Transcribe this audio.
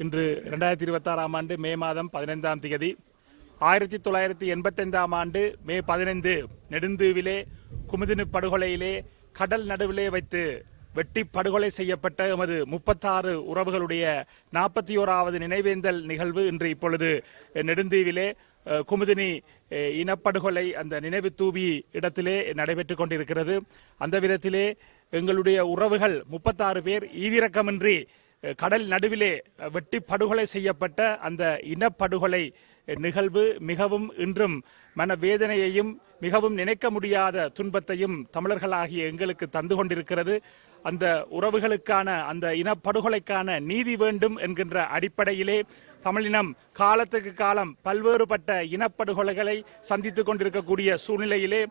இன்று 2026 ஆண்டு மே மாதம் 15ஆம் தேதி 1985 ஆண்டு மே 15 நெடுந்தீவிலே குமுதினி படுகொலையிலே கடல் நடுவிலே வைத்து வெட்டி படுகொலை செய்யப்பட்ட எமது 36 உறவுகளுடைய 41வது நினைவேந்தல் நிகழ்வு இன்று இப்பொழுது நெடுந்தீவிலே குமுதினி இனப்படுகொலை அந்த நினைவு தூவி இடத்திலே நடைபெற்றுக் கொண்டிருக்கிறது. அந்த விதத்திலே எங்களுடைய உறவுகள் 36 பேர் ஈவிரக்கமின்றி கடல் நடுவிலே வெட்டி படுகொலை செய்யப்பட்ட அந்த இனப்படுகொலை நிகழ்வு மிகவும் இன்றும் மனவேதனையையும் மிகவும் நினைக்க முடியாத துன்பத்தையும் தமிழர்களாகிய எங்களுக்கு தந்து கொண்டிருக்கிறது. அந்த உறவுகளுக்கான அந்த இனப்படுகொலைக்கான நீதி வேண்டும் என்கின்ற அடிப்படையிலே தமிழினம் காலத்துக்கு காலம் பல்வேறுபட்ட இனப்படுகொலைகளை சந்தித்துக் கொண்டிருக்கக்கூடிய சூழ்நிலையிலே